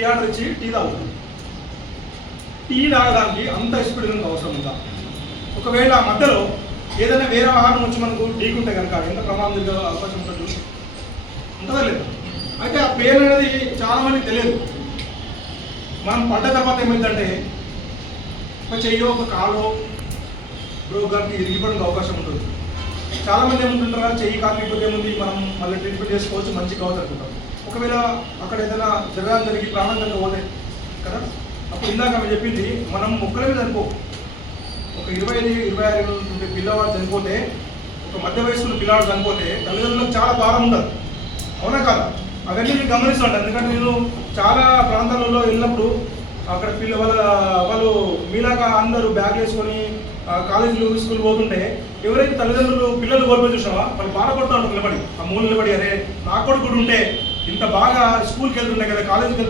Tea order ఇచ్చి tea తాగుతాం. Tea తాగడానికి అంత స్పీడ్ ఉంది అవసరం ఉందా? ఒకవేళ ఆ మధ్యలో ఏదైనా వేరే వాహనం వచ్చి మనకు ఢీకుంటే కనుక ఎంత ప్రమాదం జరిగే అవకాశం ఉంటుంది? ఉంటుందా లేదా. అయితే ఆ పేరు అనేది చాలా మందికి తెలియదు. మనం పడ్డ తర్వాత ఏమైందంటే ఒక చెయ్యో ఒక కాలో రోగానికి ఇరిగిపోవడానికి అవకాశం ఉంటుంది. చాలా మంది చెయ్యి కాకపోతే ఏముంది? మనం మళ్ళీ ట్రీట్మెంట్ చేసుకోవచ్చు మంచి కావచ్చు అనుకుంటాం. ఒకవేళ అక్కడ ఏదైనా జరగాలి జరిగి ప్రాణం కనుక పోతే కదా? అప్పుడు ఇందాక ఆమె చెప్పింది మనం మొక్కల చనిపో ఒక ఇరవై ఐదు ఇరవై ఆరు ఉండే పిల్లవాడు చనిపోతే ఒక మధ్య వయసులో పిల్లవాడు చనిపోతే తల్లిదండ్రులకు చాలా భారం ఉండదు. అవునా కాదా? అవన్నీ నేను గమనిస్తుంటాను ఎందుకంటే నేను చాలా ప్రాంతాలలో వెళ్ళినప్పుడు అక్కడ పిల్ల వాళ్ళ వాళ్ళు మీలాగా అందరూ బ్యాగ్ వేసుకొని కాలేజీలో కాలేజీలు స్కూల్ పోతుంటే ఎవరైతే తల్లిదండ్రులు పిల్లలు కోల్పోయి చూసినావా? వాళ్ళు బాధపడుతూ ఉంటారు నిలబడి. ఆ మూలు నిలబడి అరే నా కొడుకు కూడా ఉంటే ఇంత బాగా స్కూల్కి వెళ్తుండే కదా కాలేజీకి